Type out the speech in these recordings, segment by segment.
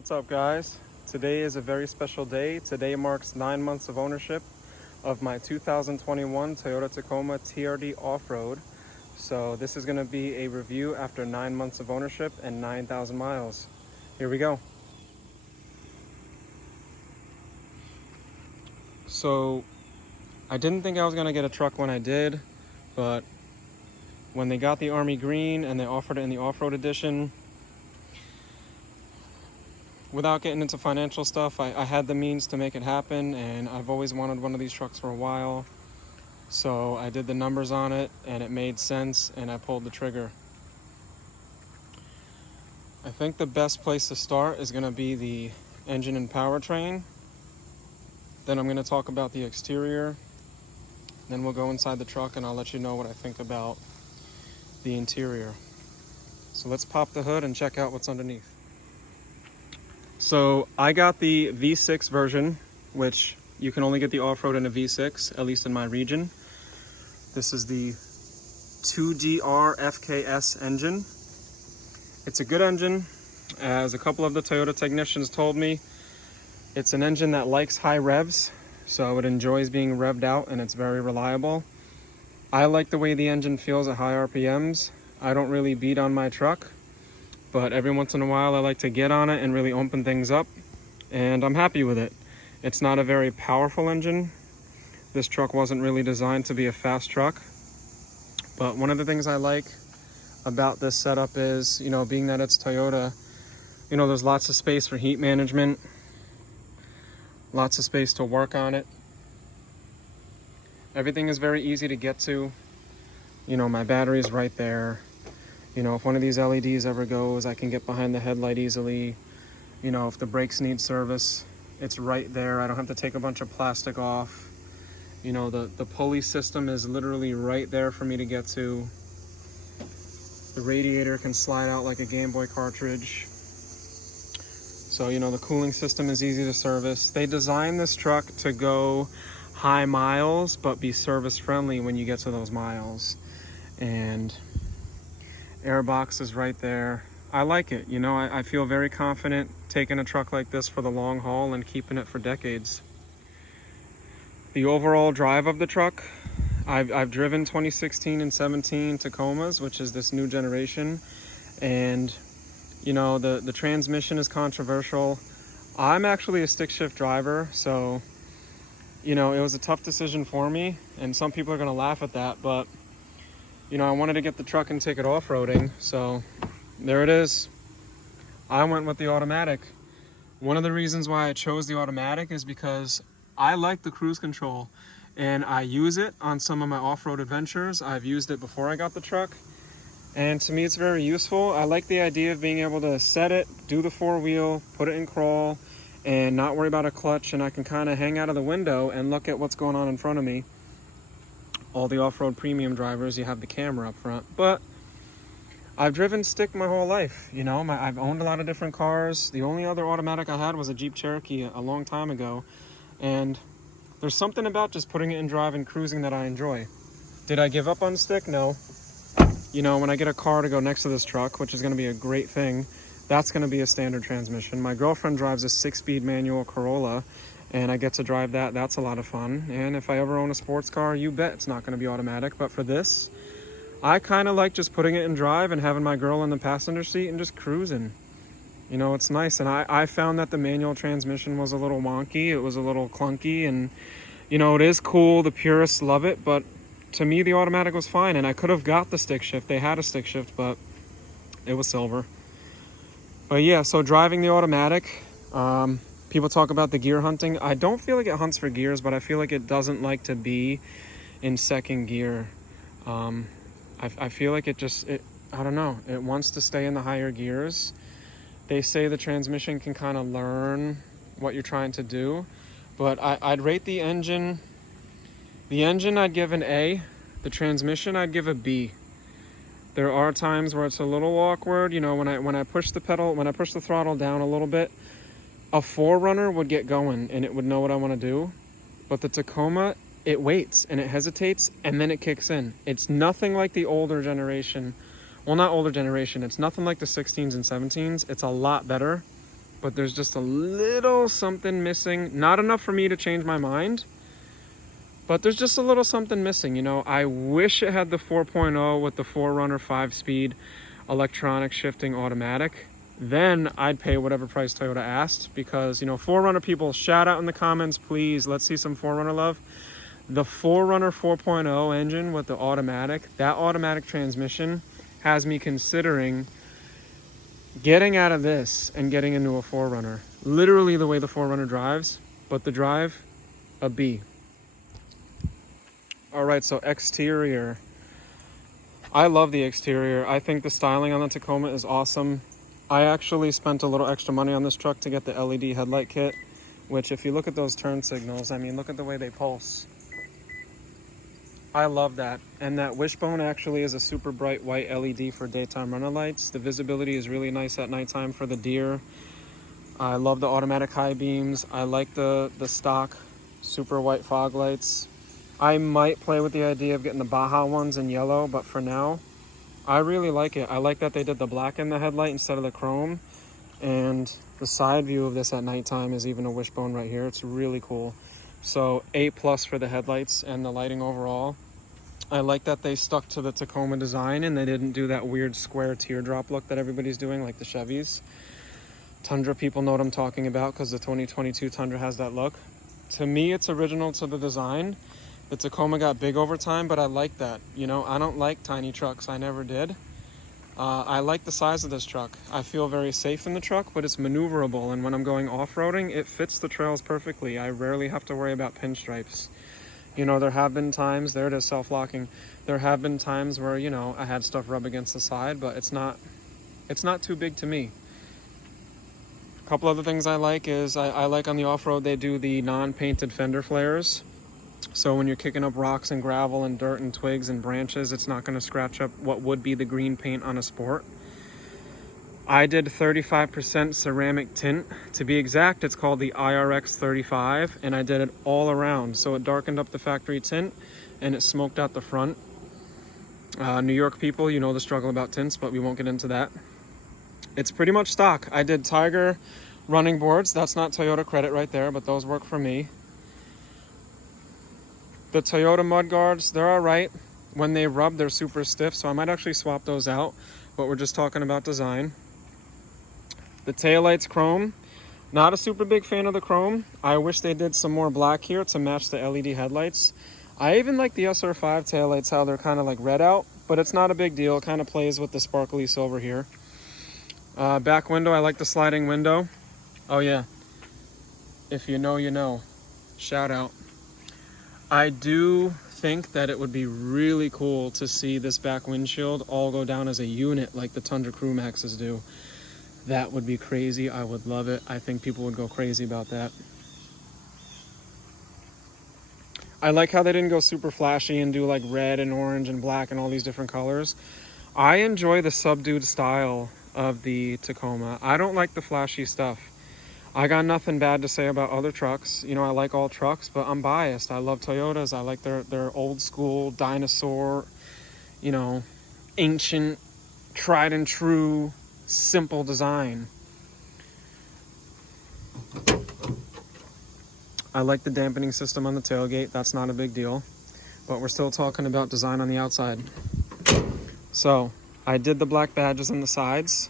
What's up, guys? Today is a very special day. Today marks 9 months of ownership of my 2021 Toyota Tacoma TRD Offroad. So this is going to be a review after 9 months of ownership and 9,000 miles. Here we go. So I didn't think I was going to get a truck when I did, but when they got the Army Green and they offered it in the Off-Road Edition, without getting into financial stuff, I had the means to make it happen, and I've always wanted one of these trucks for a while. So I did the numbers on it and it made sense, and I pulled the trigger. I think the best place to start is going to be the engine and powertrain. Then I'm going to talk about the exterior. Then we'll go inside the truck and I'll let you know what I think about the interior. So let's pop the hood and check out what's underneath. So I got the V6 version, which you can only get the off-road in a V6, at least in my region. This is the 2GR FKS engine. It's a good engine. As a couple of the Toyota technicians told me, it's an engine that likes high revs, so it enjoys being revved out and it's very reliable. I like the way the engine feels at high RPMs. I don't really beat on my truck, but every once in a while I like to get on it and really open things up, and I'm happy with it. It's not a very powerful engine. This truck wasn't really designed to be a fast truck, but one of the things I like about this setup is, being that it's Toyota, there's lots of space for heat management, lots of space to work on it. Everything is very easy to get to. My battery is right there. If one of these LEDs ever goes, I can get behind the headlight easily. If the brakes need service, it's right there. I don't have to take a bunch of plastic off. The pulley system is literally right there for me to get to. The radiator can slide out like a Game Boy cartridge. So, the cooling system is easy to service. They designed this truck to go high miles, but be service friendly when you get to those miles. And airbox is right there. I like it. I feel very confident taking a truck like this for the long haul and keeping it for decades. The overall drive of the truck, I've driven 2016 and 17 Tacomas, which is this new generation, and the transmission is controversial. I'm actually a stick shift driver, so it was a tough decision for me, and some people are going to laugh at that, but I wanted to get the truck and take it off-roading, so there it is. I went with the automatic. One of the reasons why I chose the automatic is because I like the cruise control, and I use it on some of my off-road adventures. I've used it before I got the truck, and to me it's very useful. I like the idea of being able to set it, do the four-wheel, put it in crawl, and not worry about a clutch, and I can kind of hang out of the window and look at what's going on in front of me. All the off-road premium drivers, you have the camera up front, but I've driven stick my whole life. I've owned a lot of different cars. The only other automatic I had was a Jeep Cherokee a long time ago, and there's something about just putting it in drive and cruising that I enjoy. Did I give up on stick? No. When I get a car to go next to this truck, which is going to be a great thing, that's going to be a standard transmission. My girlfriend drives a 6-speed manual Corolla, and I get to drive that. That's a lot of fun. And if I ever own a sports car, you bet it's not going to be automatic. But for this, I kind of like just putting it in drive and having my girl in the passenger seat and just cruising. It's nice. And I found that the manual transmission was a little wonky. It was a little clunky, and it is cool. The purists love it, but to me the automatic was fine. And I could have got the stick shift. They had a stick shift, but it was silver. But yeah, so driving the automatic, people talk about the gear hunting. I don't feel like it hunts for gears, but I feel like it doesn't like to be in second gear. I feel like I don't know, it wants to stay in the higher gears. They say the transmission can kind of learn what you're trying to do, but I'd rate the engine. The engine I'd give an A. The transmission I'd give a B. There are times where it's a little awkward. When I push the throttle down a little bit, a 4Runner would get going and it would know what I want to do. But the Tacoma, it waits and it hesitates and then it kicks in. It's nothing like the older generation. Well, not older generation. It's nothing like the 16s and 17s. It's a lot better. but there's just a little something missing. Not enough for me to change my mind, but there's just a little something missing. You know, I wish it had the 4.0 with the 4Runner 5-speed electronic shifting automatic. Then I'd pay whatever price Toyota asked, because, you know, 4Runner people, shout out in the comments, please. Let's see some 4Runner love. The 4Runner 4.0 engine with the automatic, that automatic transmission has me considering getting out of this and getting into a 4Runner. Literally the way the 4Runner drives, but the drive, a B. All right, so exterior. I love the exterior. I think the styling on the Tacoma is awesome. I actually spent a little extra money on this truck to get the LED headlight kit, which if you look at those turn signals, I mean, look at the way they pulse. I love that. And that wishbone actually is a super bright white LED for daytime runner lights. The visibility is really nice at nighttime for the deer. I love the automatic high beams. I like the stock super white fog lights. I might play with the idea of getting the Baja ones in yellow, but for now, I really like it. I like that they did the black in the headlight instead of the chrome. And the side view of this at nighttime is even a wishbone right here. It's really cool. So A+ for the headlights and the lighting overall. I like that they stuck to the Tacoma design and they didn't do that weird square teardrop look that everybody's doing like the Chevys. Tundra people know what I'm talking about because the 2022 Tundra has that look. To me, it's original to the design. The Tacoma got big over time, but I like that. You know, I don't like tiny trucks. I never did. I like the size of this truck. I feel very safe in the truck, but it's maneuverable. And when I'm going off-roading, it fits the trails perfectly. I rarely have to worry about pinstripes. You know, there have been times, there it is, self-locking. There have been times where, you know, I had stuff rub against the side, but it's not too big to me. A couple other things I like is I like on the off-road, they do the non-painted fender flares. So when you're kicking up rocks and gravel and dirt and twigs and branches, it's not going to scratch up what would be the green paint on a Sport. I did 35% ceramic tint. To be exact, it's called the IRX 35, and I did it all around. So it darkened up the factory tint and it smoked out the front. New York people, you know the struggle about tints, but we won't get into that. It's pretty much stock. I did Tiger running boards. That's not Toyota credit right there, but those work for me. The Toyota mudguards, they're all right. When they rub, they're super stiff, so I might actually swap those out, but we're just talking about design. The taillights chrome, not a super big fan of the chrome. I wish they did some more black here to match the LED headlights. I even like the SR5 taillights, how they're kind of like red out, but it's not a big deal. It kind of plays with the sparkly silver here. Back window, I like the sliding window. Oh yeah, if you know, you know. Shout out. I do think that it would be really cool to see this back windshield all go down as a unit like the Tundra Crew Maxes do. That would be crazy. I would love it. I think people would go crazy about that. I like how they didn't go super flashy and do like red and orange and black and all these different colors. I enjoy the subdued style of the Tacoma. I don't like the flashy stuff. I got nothing bad to say about other trucks. You know, I like all trucks, but I'm biased. I love Toyotas. I like their old school dinosaur, you know, ancient, tried and true, simple design. I like the dampening system on the tailgate. That's not a big deal, but we're still talking about design on the outside. So I did the black badges on the sides.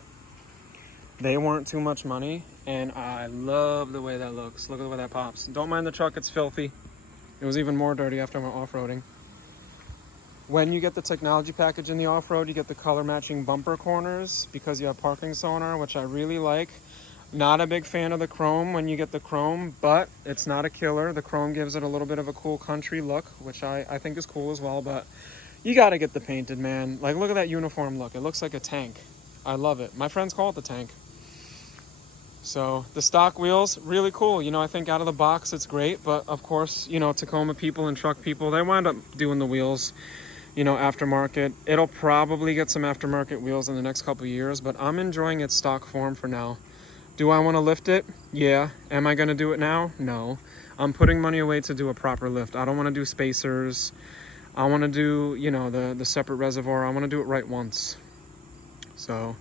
They weren't too much money, and I love the way that looks. Look at the way that pops. Don't mind the truck, it's filthy. It was even more dirty after I went off-roading. When you get the technology package in the off-road, you get the color matching bumper corners because you have parking sonar, which I really like. Not a big fan of the chrome when you get the chrome, but it's not a killer. The chrome gives it a little bit of a cool country look, which I think is cool as well, but you gotta get the painted, man. Like, look at that uniform look. It looks like a tank. I love it. My friends call it the tank. So the stock wheels, really cool. You know, I think out of the box, it's great. But of course, you know, Tacoma people and truck people, they wind up doing the wheels, you know, aftermarket. It'll probably get some aftermarket wheels in the next couple of years, but I'm enjoying its stock form for now. Do I want to lift it? Yeah. Am I going to do it now? No. I'm putting money away to do a proper lift. I don't want to do spacers. I want to do, you know, the separate reservoir. I want to do it right once. So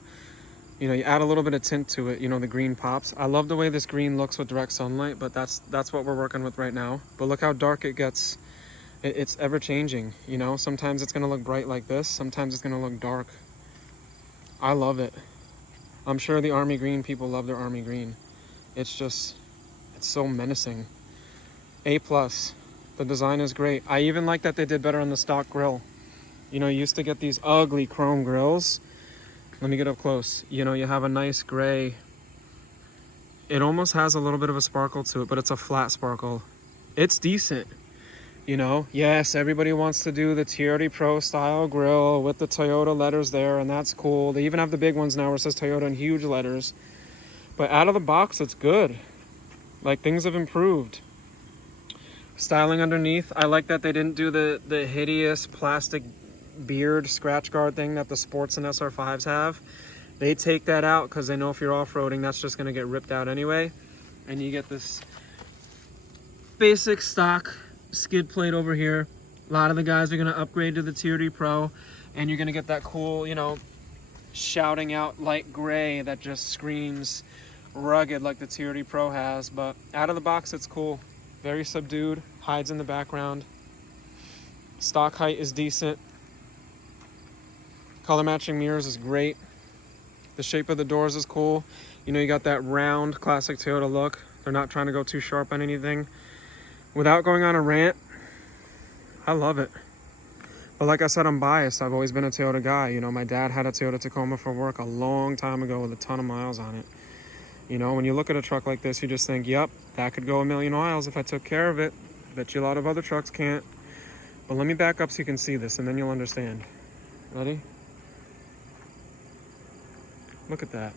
You know, you add a little bit of tint to it, you know, the green pops. I love the way this green looks with direct sunlight, but that's what we're working with right now. But look how dark it gets. It's ever changing, you know. Sometimes it's gonna look bright like this, sometimes it's gonna look dark. I love it. I'm sure the army green people love their army green. It's just, it's so menacing. A+. The design is great. I even like that they did better on the stock grill. You know, you used to get these ugly chrome grills. Let me get up close. You know, you have a nice gray. It almost has a little bit of a sparkle to it, but it's a flat sparkle. It's decent. You know, yes, everybody wants to do the TRD Pro style grill with the Toyota letters there, and that's cool. They even have the big ones now where it says Toyota in huge letters. But out of the box, it's good. Like, things have improved. Styling underneath, I like that they didn't do the hideous plastic beard scratch guard thing that the Sports and SR5s have. They take that out because they know if you're off-roading, that's just going to get ripped out anyway. And you get this basic stock skid plate over here. A lot of the guys are going to upgrade to the TRD Pro, and you're going to get that cool, you know, shouting out light gray that just screams rugged like the TRD Pro has. But out of the box, it's cool. Very subdued, hides in the background. Stock height is decent. Color matching mirrors is great. The shape of the doors is cool. You know, you got that round classic Toyota look. They're not trying to go too sharp on anything. Without going on a rant, I love it. But like I said, I'm biased. I've always been a Toyota guy. You know, my dad had a Toyota Tacoma for work a long time ago with a ton of miles on it. You know, when you look at a truck like this, you just think, yep, that could go 1,000,000 miles if I took care of it. Bet you a lot of other trucks can't. But let me back up so you can see this, and then you'll understand. Ready? Look at that.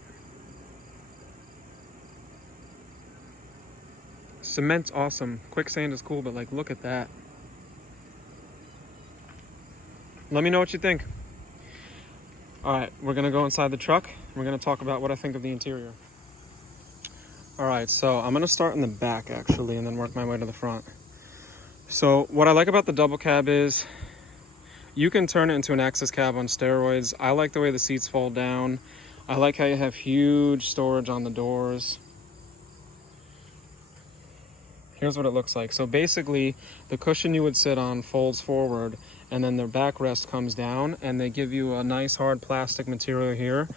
Cement's awesome. Quicksand is cool, but like, look at that. Let me know what you think. All right, we're gonna go inside the truck. We're gonna talk about what I think of the interior. All right, so I'm gonna start in the back actually, and then work my way to the front. So what I like about the double cab is you can turn it into an access cab on steroids. I like the way the seats fold down. I like how you have huge storage on the doors. Here's what it looks like. So basically, the cushion you would sit on folds forward, and then the backrest comes down, and they give you a nice hard plastic material here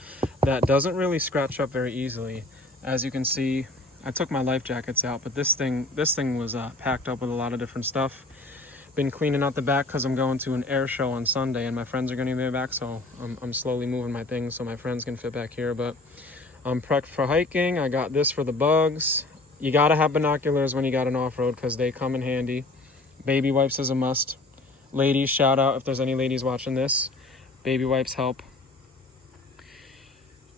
that doesn't really scratch up very easily. As you can see, I took my life jackets out, but this thing was packed up with a lot of different stuff. Been cleaning out the back because I'm going to an air show on Sunday, and my friends are going to be back, so I'm slowly moving my things so my friends can fit back here. But I'm prepped for hiking. I got this for the bugs. You got to have binoculars when you got an off-road because they come in handy. Baby wipes is a must. Ladies, shout out if there's any ladies watching this. Baby wipes help.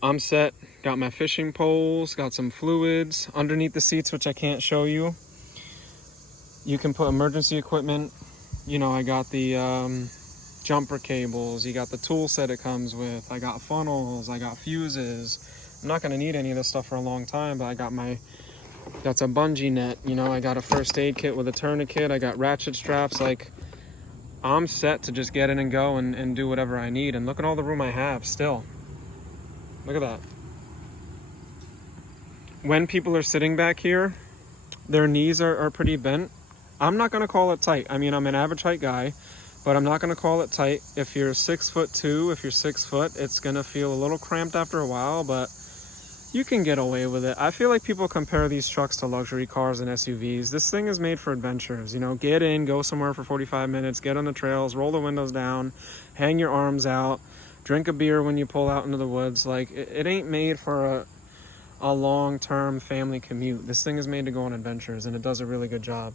I'm set. Got my fishing poles, got some fluids underneath the seats, which I can't show you. You can put emergency equipment. You know, I got the jumper cables. You got the tool set it comes with. I got funnels. I got fuses. I'm not going to need any of this stuff for a long time, but I got that's a bungee net. You know, I got a first aid kit with a tourniquet. I got ratchet straps. Like, I'm set to just get in and go and do whatever I need. And look at all the room I have still. Look at that. When people are sitting back here, their knees are pretty bent. I'm not going to call it tight. I mean, I'm an average height guy, but I'm not going to call it tight. If you're 6'2", if you're 6 foot, it's going to feel a little cramped after a while, but you can get away with it. I feel like people compare these trucks to luxury cars and SUVs. This thing is made for adventures. You know, get in, go somewhere for 45 minutes, get on the trails, roll the windows down, hang your arms out, drink a beer when you pull out into the woods. Like, it ain't made for a long-term family commute. This thing is made to go on adventures, and it does a really good job.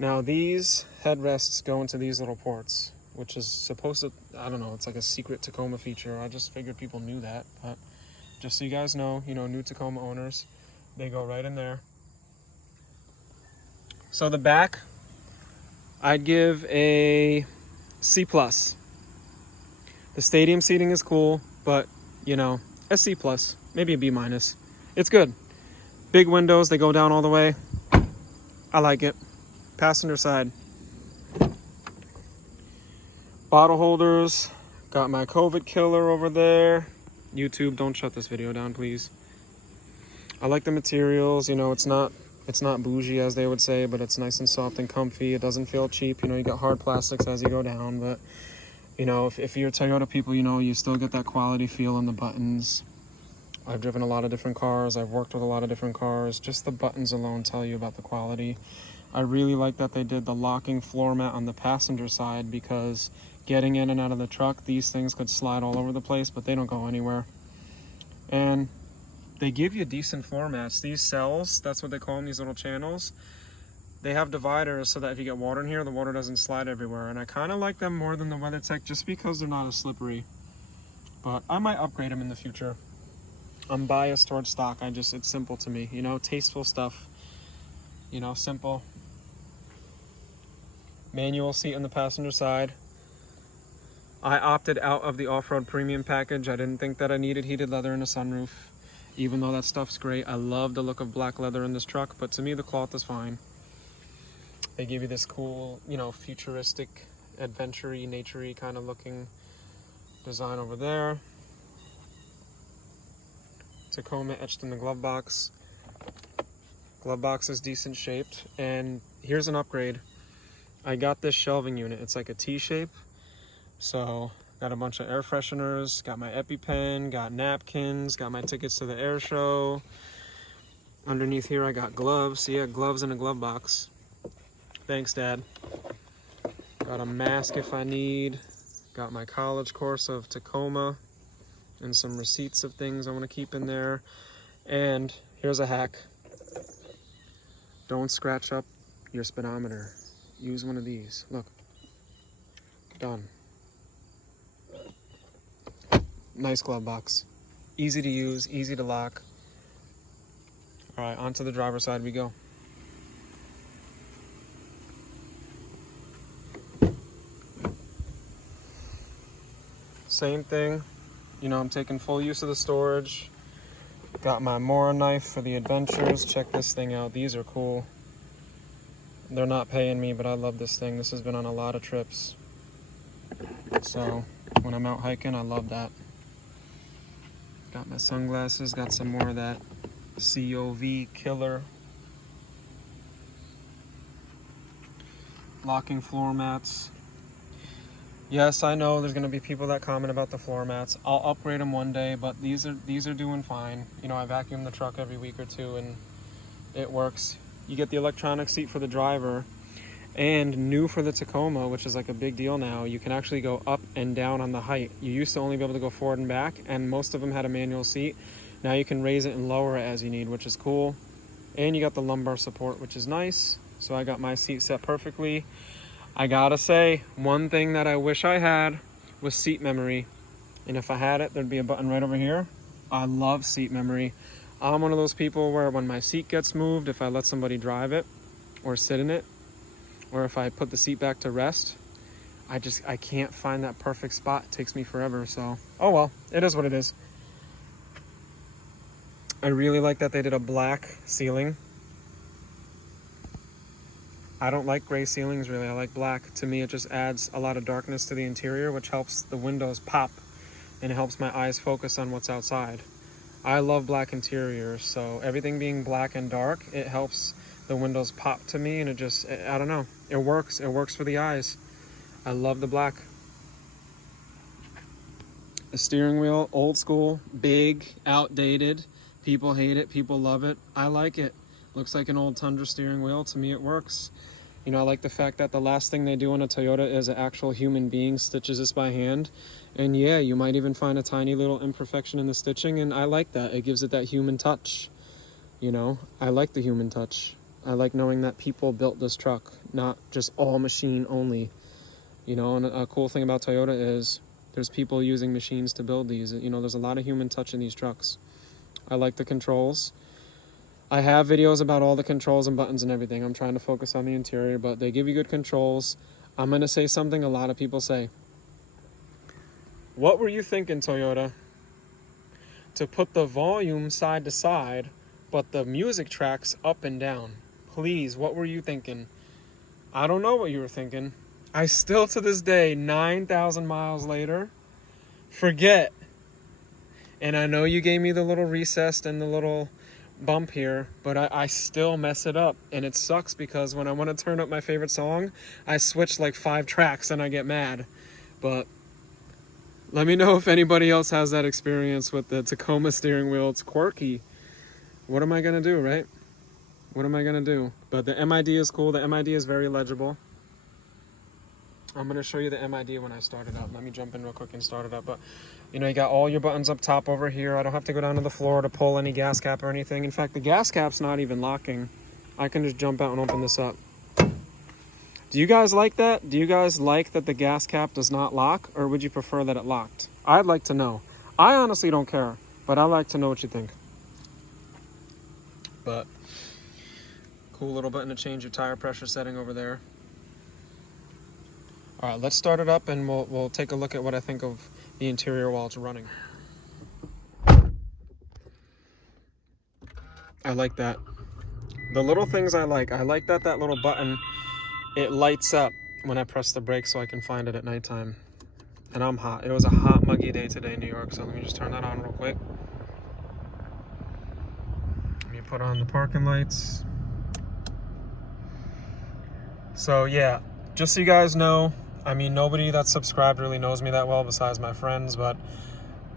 Now, these headrests go into these little ports, which is supposed to, I don't know, it's like a secret Tacoma feature. I just figured people knew that, but just so you guys know, you know, new Tacoma owners, they go right in there. So the back, I'd give a C+. The stadium seating is cool, but, you know, a C+, maybe a B-. It's good. Big windows, they go down all the way. I like it. Passenger side. Bottle holders. Got my COVID killer over there. YouTube, don't shut this video down, please. I like the materials, you know, it's not bougie as they would say, but it's nice and soft and comfy. It doesn't feel cheap. You know, you got hard plastics as you go down, but you know, if you're Toyota people, you know, you still get that quality feel on the buttons. I've driven a lot of different cars. I've worked with a lot of different cars. Just the buttons alone tell you about the quality. I really like that they did the locking floor mat on the passenger side, because getting in and out of the truck, these things could slide all over the place, but they don't go anywhere. And they give you decent floor mats. These cells, that's what they call them, these little channels. They have dividers so that if you get water in here, the water doesn't slide everywhere. And I kind of like them more than the WeatherTech just because they're not as slippery. But I might upgrade them in the future. I'm biased towards stock. It's simple to me, you know, tasteful stuff. You know, simple. Manual seat on the passenger side. I opted out of the off-road premium package. I didn't think that I needed heated leather in a sunroof. Even though that stuff's great. I love the look of black leather in this truck, but to me the cloth is fine. They give you this cool, you know, futuristic, adventure-y, nature-y kind of looking design over there. Tacoma etched in the glove box. Glove box is decent shaped, and here's an upgrade. I got this shelving unit. It's like a T-shape, so got a bunch of air fresheners, got my EpiPen, got napkins, got my tickets to the air show. Underneath here I got gloves. So yeah, gloves in a glove box. Thanks, Dad. Got a mask if I need. Got my college course of Tacoma and some receipts of things I want to keep in there. And here's a hack. Don't scratch up your speedometer. Use one of these. Look. Done. Nice glove box. Easy to use, easy to lock. All right, onto the driver's side we go. Same thing. You know, I'm taking full use of the storage. Got my Mora knife for the adventures. Check this thing out. These are cool. They're not paying me, but I love this thing. This has been on a lot of trips. So when I'm out hiking, I love that. Got my sunglasses. Got some more of that COV killer. Locking floor mats. Yes, I know there's going to be people that comment about the floor mats. I'll upgrade them one day, but these are doing fine. You know, I vacuum the truck every week or two, and it works. You get the electronic seat for the driver, and new for the Tacoma, which is like a big deal now, you can actually go up and down on the height. You used to only be able to go forward and back, and most of them had a manual seat. Now you can raise it and lower it as you need, which is cool. And you got the lumbar support, which is nice. So I got my seat set perfectly. I gotta say, one thing that I wish I had was seat memory. And if I had it, there'd be a button right over here. I love seat memory. I'm one of those people where when my seat gets moved, if I let somebody drive it or sit in it, or if I put the seat back to rest, I can't find that perfect spot. It takes me forever, so, oh well, it is what it is. I really like that they did a black ceiling. I don't like gray ceilings really, I like black. To me, it just adds a lot of darkness to the interior, which helps the windows pop and it helps my eyes focus on what's outside. I love black interiors, so everything being black and dark, it helps the windows pop to me, and I don't know, it works for the eyes. I love the black. The steering wheel, old school, big, outdated. People hate it, people love it. I like it. Looks like an old Tundra steering wheel. To me, it works. You know, I like the fact that the last thing they do in a Toyota is an actual human being stitches this by hand. And yeah, you might even find a tiny little imperfection in the stitching, and I like that. It gives it that human touch. You know, I like the human touch. I like knowing that people built this truck, not just all machine only. You know, and a cool thing about Toyota is there's people using machines to build these. You know, there's a lot of human touch in these trucks. I like the controls. I have videos about all the controls and buttons and everything. I'm trying to focus on the interior, but they give you good controls. I'm going to say something a lot of people say. What were you thinking, Toyota? To put the volume side to side, but the music tracks up and down. Please, what were you thinking? I don't know what you were thinking. I still, to this day, 9,000 miles later, forget And I know you gave me the little recessed and the little bump here, but I still mess it up. And it sucks because when I want to turn up my favorite song, I switch like 5 tracks and I get mad. But let me know if anybody else has that experience with the Tacoma steering wheel. It's quirky. What am I going to do, right? What am I going to do? But the MID is cool. The MID is very legible. I'm going to show you the MID when I start it up. Let me jump in real quick and start it up. But, you know, you got all your buttons up top over here. I don't have to go down to the floor to pull any gas cap or anything. In fact, the gas cap's not even locking. I can just jump out and open this up. Do you guys like that? Do you guys like that the gas cap does not lock, or would you prefer that it locked? I'd like to know. I honestly don't care, but I'd like to know what you think. But cool little button to change your tire pressure setting over there. All right, let's start it up and we'll take a look at what I think of the interior while it's running. I like that. The little things I like that little button, it lights up when I press the brake so I can find it at nighttime. And I'm hot. It was a hot, muggy day today in New York, so let me just turn that on real quick. Let me put on the parking lights. So yeah, just so you guys know, I mean, nobody that's subscribed really knows me that well besides my friends, but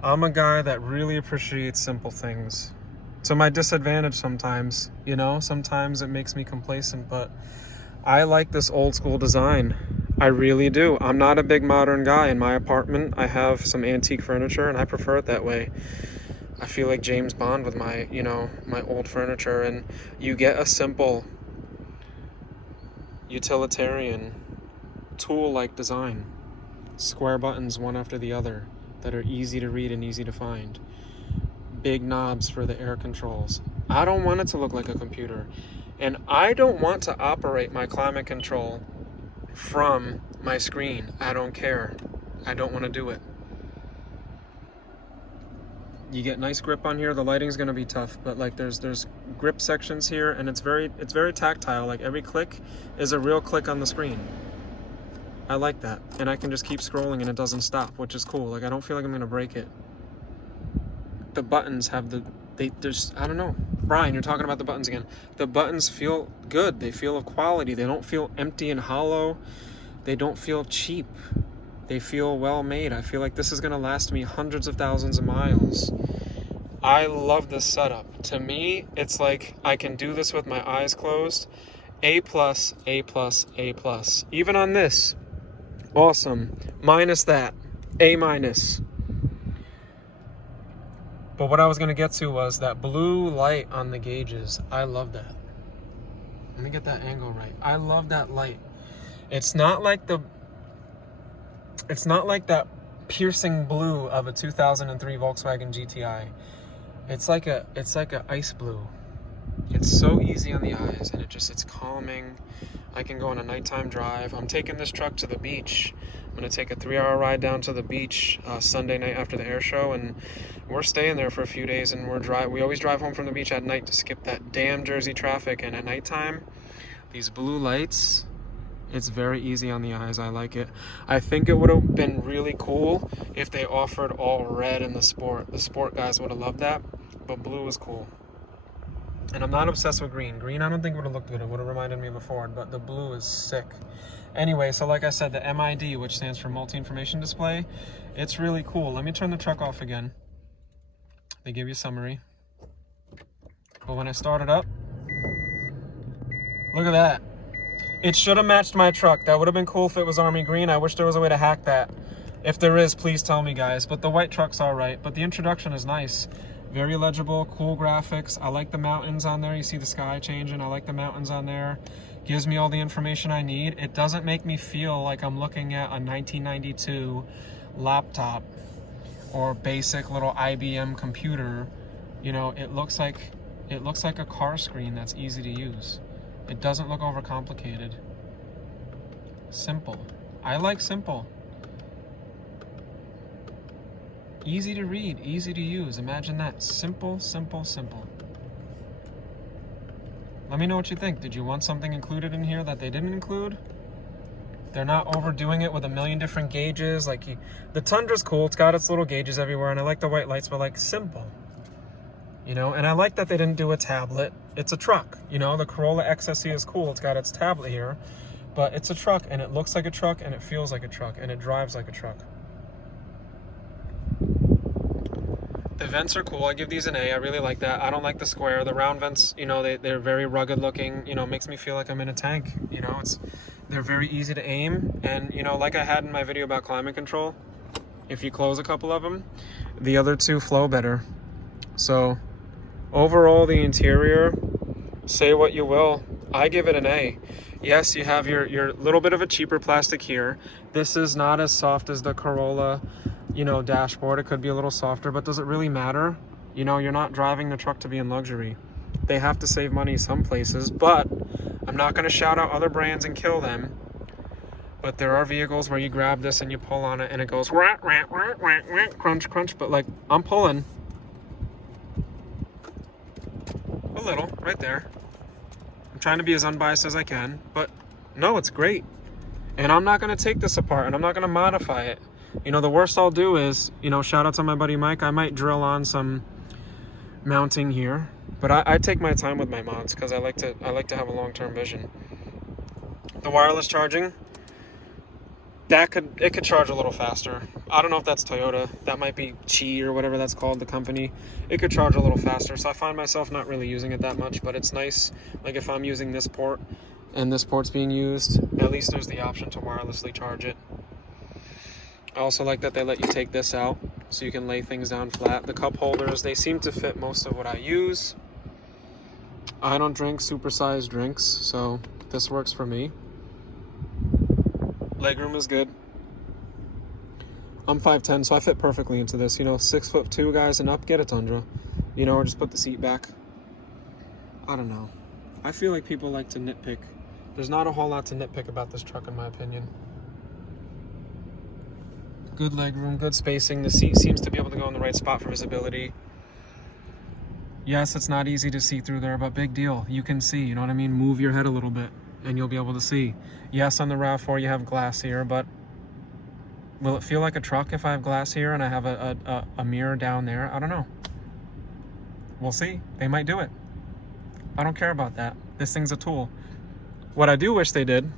I'm a guy that really appreciates simple things. To my disadvantage sometimes, you know, sometimes it makes me complacent, but I like this old school design. I really do. I'm not a big modern guy. In my apartment, I have some antique furniture and I prefer it that way. I feel like James Bond with my, you know, my old furniture, and you get a simple utilitarian tool-like design. Square buttons one after the other that are easy to read and easy to find. Big knobs for the air controls. I don't want it to look like a computer. And I don't want to operate my climate control from my screen. I don't care. I don't want to do it. You get nice grip on here. The lighting's going to be tough, but like there's grip sections here, and it's very tactile. Like every click is a real click on the screen. I like that. And I can just keep scrolling and it doesn't stop, which is cool. Like I don't feel like I'm going to break it. The buttons have there's, I don't know. Brian, you're talking about the buttons again. The buttons feel good. They feel of quality. They don't feel empty and hollow. They don't feel cheap. They feel well made. I feel like this is going to last me hundreds of thousands of miles. I love this setup. To me, it's like I can do this with my eyes closed. A+, A+, A+. Even on this. Awesome. Minus that. A-. But what I was going to get to was that blue light on the gauges. I love that. Let me get that angle right. I love that light. It's not like that piercing blue of a 2003 Volkswagen GTI. It's like a ice blue. It's so easy on the eyes, and it's calming. I can go on a nighttime drive. I'm taking this truck to the beach. I'm going to take a 3-hour ride down to the beach Sunday night after the air show, and we're staying there for a few days, and we always drive home from the beach at night to skip that damn Jersey traffic. And at nighttime, these blue lights, it's very easy on the eyes. I like it. I think it would have been really cool if they offered all red in the Sport. The Sport guys would have loved that, but blue is cool. And I'm not obsessed with green. Green I don't think would have looked good. It would have reminded me of a Ford, but the blue is sick. Anyway, so like I said, the MID, which stands for multi-information display, it's really cool. Let me turn the truck off again. They give you a summary. But when I start it up, look at that. It should have matched my truck. That would have been cool if it was army green. I wish there was a way to hack that. If there is, please tell me, guys. But the white truck's all right. But the introduction is nice. Very legible, cool graphics. I like the mountains on there. You see the sky changing. I like the mountains on there. Gives me all the information I need. It doesn't make me feel like I'm looking at a 1992 laptop or basic little IBM computer. You know, it looks like a car screen that's easy to use. It doesn't look overcomplicated. Simple. I like simple. Easy to read, easy to use. Imagine that. Simple, simple, simple. Let me know what you think. Did you want something included in here that they didn't include? They're not overdoing it with a million different gauges. Like the Tundra's cool. It's got its little gauges everywhere, and I like the white lights, but like simple. You know, and I like that they didn't do a tablet. It's a truck. You know, the Corolla XSE is cool. It's got its tablet here, but it's a truck, and it looks like a truck, and it feels like a truck, and it drives like a truck. The vents are cool. I give these an A. I really like that. I don't like the square. The round vents, you know, they're very rugged looking. You know, makes me feel like I'm in a tank. You know, they're very easy to aim. And, you know, like I had in my video about climate control, if you close a couple of them, the other two flow better. So, overall, the interior, say what you will, I give it an A. Yes, you have your little bit of a cheaper plastic here. This is not as soft as the Corolla, you know, dashboard. It could be a little softer, but does it really matter? You know, you're not driving the truck to be in luxury. They have to save money some places, but I'm not going to shout out other brands and kill them. But there are vehicles where you grab this and you pull on it and it goes wah, wah, wah, wah, wah, crunch, crunch. But like, I'm pulling a little right there. I'm trying to be as unbiased as I can, but no, it's great. And I'm not going to take this apart, and I'm not going to modify it. You know, the worst I'll do is, you know, shout out to my buddy Mike, I might drill on some mounting here, but I take my time with my mods because I like to have a long-term vision. The wireless charging, it could charge a little faster. I don't know if that's Toyota. That might be Qi or whatever that's called, the company. It could charge a little faster, so I find myself not really using it that much, but it's nice. Like if I'm using this port and this port's being used, at least there's the option to wirelessly charge it. I also like that they let you take this out so you can lay things down flat. The cup holders, they seem to fit most of what I use. I don't drink supersized drinks, so this works for me. Legroom is good. I'm 5'10", so I fit perfectly into this. You know, 6'2" guys and up, get a Tundra. You know, or just put the seat back. I don't know. I feel like people like to nitpick. There's not a whole lot to nitpick about this truck, in my opinion. Good legroom, good spacing. The seat seems to be able to go in the right spot for visibility. Yes, it's not easy to see through there, but big deal. You can see, you know what I mean? Move your head a little bit and you'll be able to see. Yes, on the RAV4 you have glass here, but will it feel like a truck if I have glass here and I have a mirror down there? I don't know. We'll see. They might do it. I don't care about that. This thing's a tool. What I do wish they did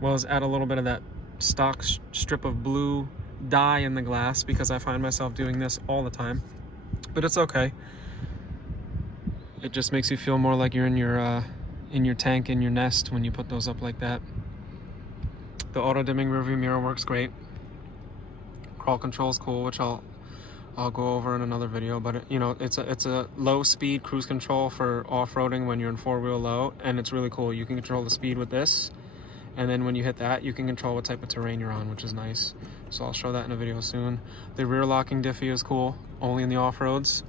was add a little bit of that stock strip of blue dye in the glass, because I find myself doing this all the time. But it's okay. It just makes you feel more like you're in your tank, in your nest, when you put those up like that. The auto dimming rearview mirror works great. Crawl control is cool, which I'll go over in another video. But you know, it's a low speed cruise control for off-roading when you're in four-wheel low, and it's really cool. You can control the speed with this, and then when you hit that, you can control what type of terrain you're on, which is nice. So I'll show that in a video soon. The rear locking diffie is cool, only in the off-roads.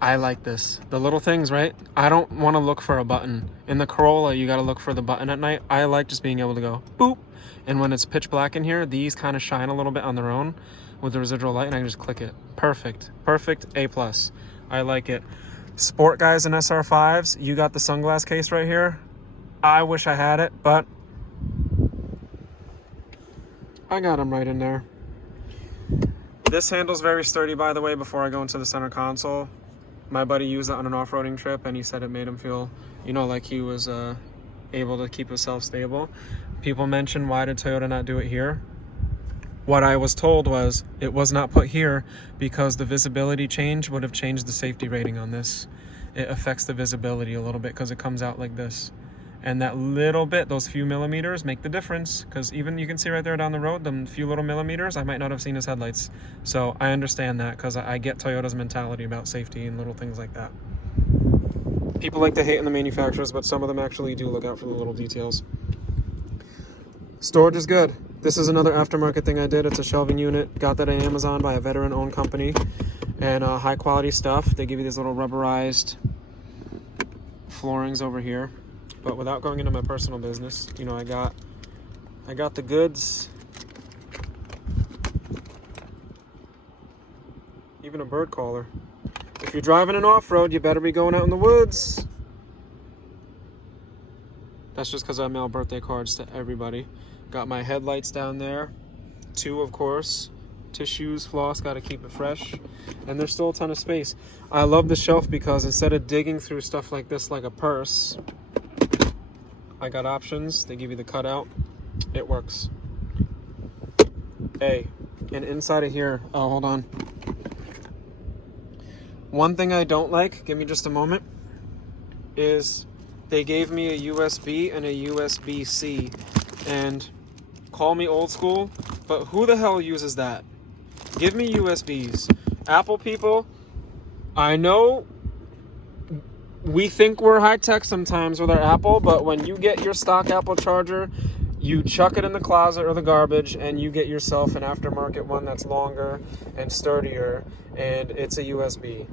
I like this. The little things, right? I don't want to look for a button. In the Corolla, you got to look for the button at night. I like just being able to go boop. And when it's pitch black in here, these kind of shine a little bit on their own with the residual light, and I can just click it. Perfect. Perfect. A+. I like it. Sport guys and SR5s, you got the sunglass case right here. I wish I had it, but I got them right in there. This handle's very sturdy, by the way, before I go into the center console. My buddy used it on an off-roading trip, and he said it made him feel, you know, like he was able to keep himself stable. People mention, why did Toyota not do it here? What I was told was it was not put here because the visibility change would have changed the safety rating on this. It affects the visibility a little bit because it comes out like this. And that little bit, those few millimeters, make the difference, because even you can see right there down the road, them few little millimeters, I might not have seen his headlights. So I understand that, because I get Toyota's mentality about safety and little things like that. People like to hate on the manufacturers, but some of them actually do look out for the little details. Storage is good. This is another aftermarket thing I did. It's a shelving unit. Got that on Amazon by a veteran-owned company. And high quality stuff. They give you these little rubberized floorings over here. But without going into my personal business, you know, I got the goods. Even a bird caller. If you're driving an off-road, you better be going out in the woods. That's just because I mail birthday cards to everybody. Got my headlights down there. 2, of course. Tissues, floss, got to keep it fresh. And there's still a ton of space. I love the shelf because instead of digging through stuff like this like a purse, I got options. They give you the cutout. It works. Hey, and inside of here, oh, hold on. One thing I don't like, give me just a moment, is they gave me a USB and a USB-C. And call me old school, but who the hell uses that? Give me USBs. Apple people, I know we think we're high-tech sometimes with our Apple, but when you get your stock Apple charger, you chuck it in the closet or the garbage, and you get yourself an aftermarket one that's longer and sturdier, and it's a USB.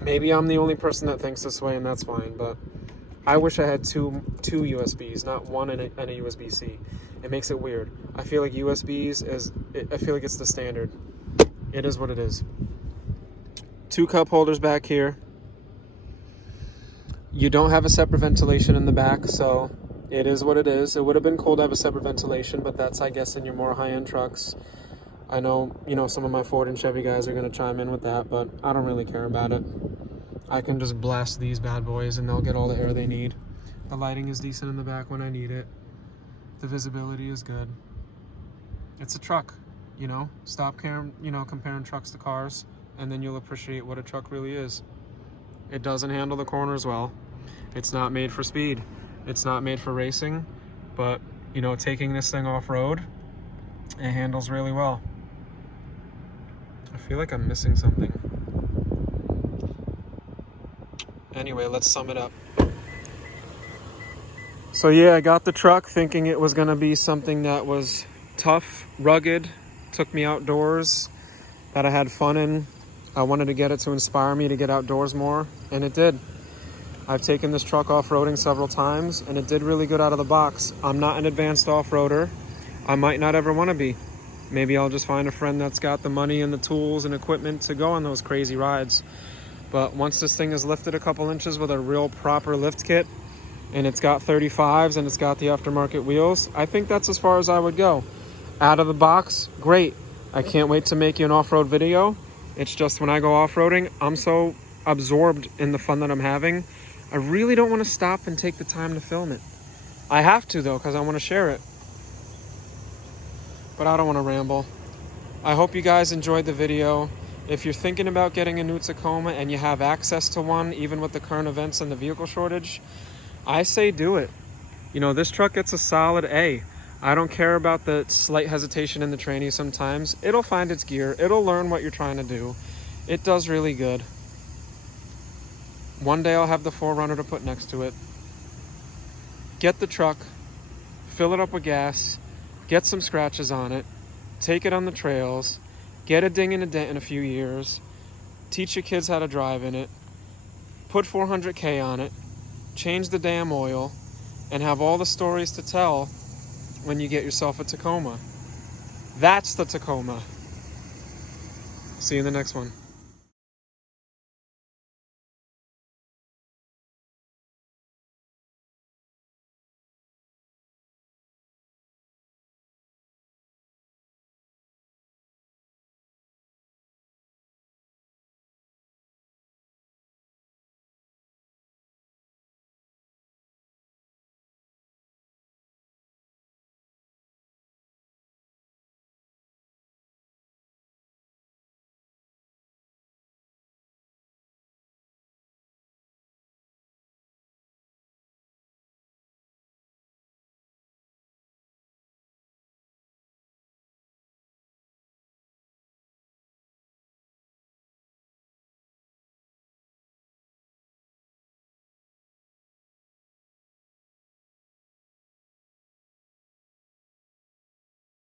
Maybe I'm the only person that thinks this way, and that's fine, but I wish I had two USBs, not one and a USB-C. It makes it weird. I feel like USBs I feel like it's the standard. It is what it is. 2 cup holders back here. You don't have a separate ventilation in the back, so it is what it is. It would have been cool to have a separate ventilation, but that's, I guess, in your more high-end trucks. I know, some of my Ford and Chevy guys are going to chime in with that, but I don't really care about it. I can just blast these bad boys and they'll get all the air they need. The lighting is decent in the back when I need it. The visibility is good. It's a truck, Stop comparing trucks to cars, and then you'll appreciate what a truck really is. It doesn't handle the corners well. It's not made for speed. It's not made for racing, but, taking this thing off-road, it handles really well. I feel like I'm missing something. Anyway, let's sum it up. So yeah, I got the truck thinking it was gonna be something that was tough, rugged, took me outdoors, that I had fun in. I wanted to get it to inspire me to get outdoors more, and it did. I've taken this truck off-roading several times, and it did really good out of the box. I'm not an advanced off-roader. I might not ever want to be. Maybe I'll just find a friend that's got the money and the tools and equipment to go on those crazy rides. But once this thing is lifted a couple inches with a real proper lift kit, and it's got 35s and it's got the aftermarket wheels, I think that's as far as I would go. Out of the box, great. I can't wait to make you an off-road video. It's just when I go off-roading, I'm so absorbed in the fun that I'm having, I really don't want to stop and take the time to film it. I have to though, because I want to share it. But I don't want to ramble. I hope you guys enjoyed the video. If you're thinking about getting a new Tacoma and you have access to one, even with the current events and the vehicle shortage, I say do it. This truck gets a solid A. I don't care about the slight hesitation in the tranny sometimes. It'll find its gear. It'll learn what you're trying to do. It does really good. One day I'll have the 4Runner to put next to it. Get the truck, fill it up with gas, get some scratches on it, take it on the trails, get a ding and a dent in a few years, teach your kids how to drive in it, put 400K on it, change the damn oil, and have all the stories to tell when you get yourself a Tacoma. That's the Tacoma. See you in the next one.